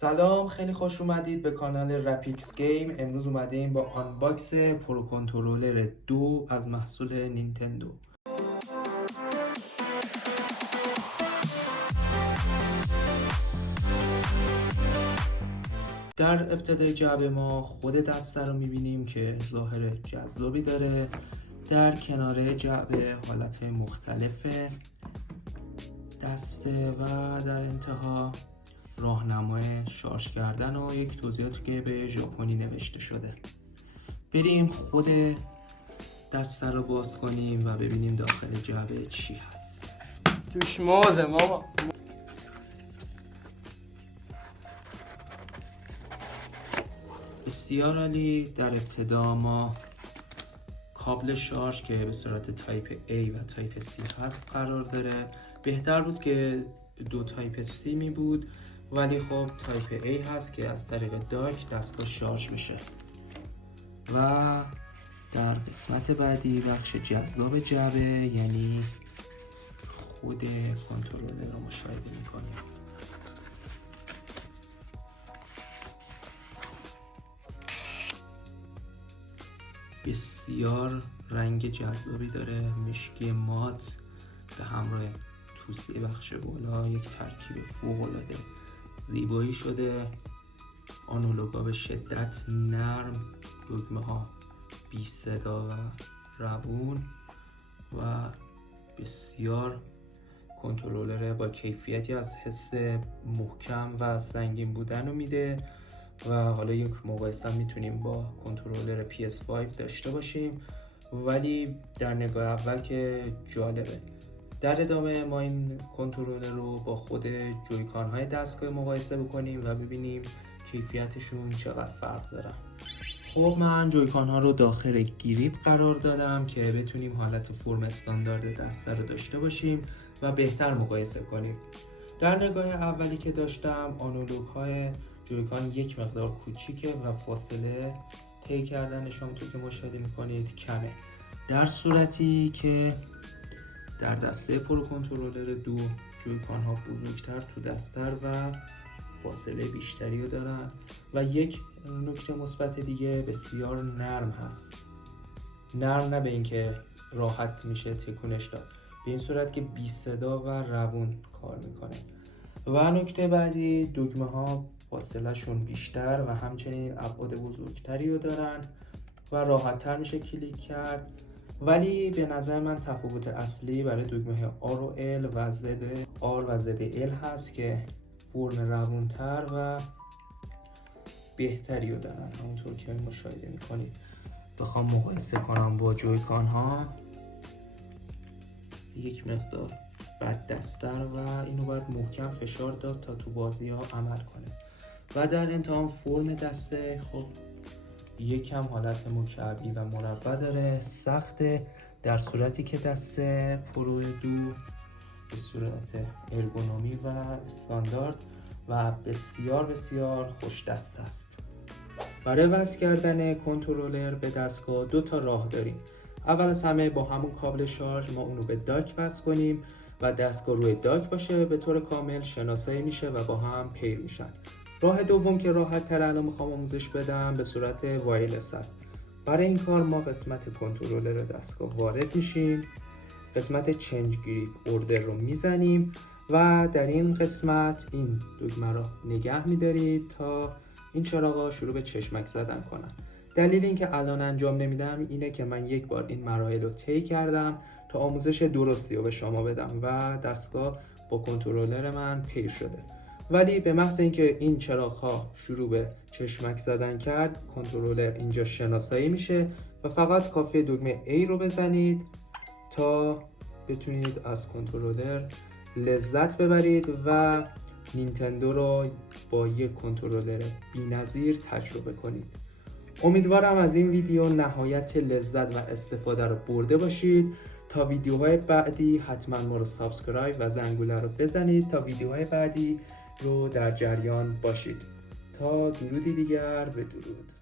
سلام، خیلی خوش اومدید به کانال رپیکس گیم. امروز اومدیم با آنباکس پرو کنترلر 2 از محصول نینتندو. در ابتدای جعبه ما خود دسته رو میبینیم که ظاهر جذابی داره. در کنار جعبه حالتهای مختلف دسته و در انتها راهنمای شارژ کردن و یک توضیحاتی که به ژاپنی نوشته شده. بریم خود دسته رو باز کنیم و ببینیم داخل جعبه چی هست. توش موزه ماما. بسیار عالی. در ابتدا ما کابل شارژ که به صورت تایپ A و تایپ C هست قرار داره. بهتر بود که دو تایپ C می بود، ولی خب تایپ A هست که از طریق داک دستگاه شارژ میشه. و در قسمت بعدی بخش جذاب جعبه، یعنی خود کنترلر رو مشاهده میکنیم. بسیار رنگ جذابی داره، مشکی مات به همراه توسی بخش بالا، یک ترکیب فوق العاده زیبایی شده. آنالوگا به شدت نرم، دکمه ها بی صدا و روون و بسیار کنترلر با کیفیتی از حس محکم و سنگین بودن رو میده. و حالا یک مقایسه میتونیم با کنترلر PS5 داشته باشیم، ولی در نگاه اول که جالبه. در ادامه ما این کنترلر رو با خود جویکان های دستگاه مقایسه بکنیم و ببینیم کیفیتشون چقدر فرق دارن. خب من جویکان ها رو داخل گریپ قرار دادم که بتونیم حالت فرم استاندارد دسته رو داشته باشیم و بهتر مقایسه کنیم. در نگاه اولی که داشتم، آنالوگ های جویکان یک مقدار کوچیکه و فاصله طی کردنشون تو که مشاهده میکنید کمه، در صورتی که در دسته پرو کنترلر 2 جویکان ها بزرگتر تو دستر و فاصله بیشتری رو دارن. و یک نکته مثبت دیگه، بسیار نرم هست. نرم نه به اینکه راحت میشه تکونش داد، به این صورت که بی صدا و روون کار میکنه. و نکته بعدی، دکمه ها فاصله شون بیشتر و همچنین ابعاد بزرگتری رو دارن و راحت تر میشه کلیک کرد. ولی به نظر من تفاوت اصلی برای دکمه R و L و R و ZL هست که فرم روونتر و بهتری رو دارن. همونطور که مشاهده میکنید. بخوام مقایسه کنم با جویکان ها، یک مقدار بد دستر و اینو باید محکم فشار داد تا تو بازی ها عمل کنه. و در انتها فرم دسته خب یکم حالت مکعبی و مربع داره، سخته، در صورتی که دسته پرو 2 به صورت ارگونومی و استاندارد و بسیار بسیار خوش دست است. برای وصل کردن کنترلر به دستگاه دو تا راه داریم. اول از همه با همون کابل شارژ ما اونو به داک وصل کنیم و دستگاه روی داک باشه، به طور کامل شناسایی میشه و با هم پیر میشن. راه دوم که راحت تر الان میخوام آموزش بدم، به صورت وایرلس است. برای این کار ما قسمت کنترلر دستگاه وارد میشیم، قسمت چنج گریپ اوردر رو میزنیم و در این قسمت این دکمه رو نگه میدارید تا این چراغا شروع به چشمک زدن کنن. دلیل این که الان انجام نمیدم اینه که من یک بار این مراحل رو طی کردم تا آموزش درستی رو به شما بدم و دستگاه با کنترلر من پیر شده. ولی به محض اینکه این چراغ‌ها شروع به چشمک زدن کرد، کنترلر اینجا شناسایی میشه و فقط کافیه دکمه A رو بزنید تا بتونید از کنترلر لذت ببرید و نینتندو رو با یک کنترلر بی‌نظیر تجربه کنید. امیدوارم از این ویدیو نهایت لذت و استفاده رو برده باشید. تا ویدیوهای بعدی حتما ما رو سابسکرایب و زنگوله رو بزنید تا ویدیوهای بعدی رو در جریان باشید. تا درودی دیگر، بدرود.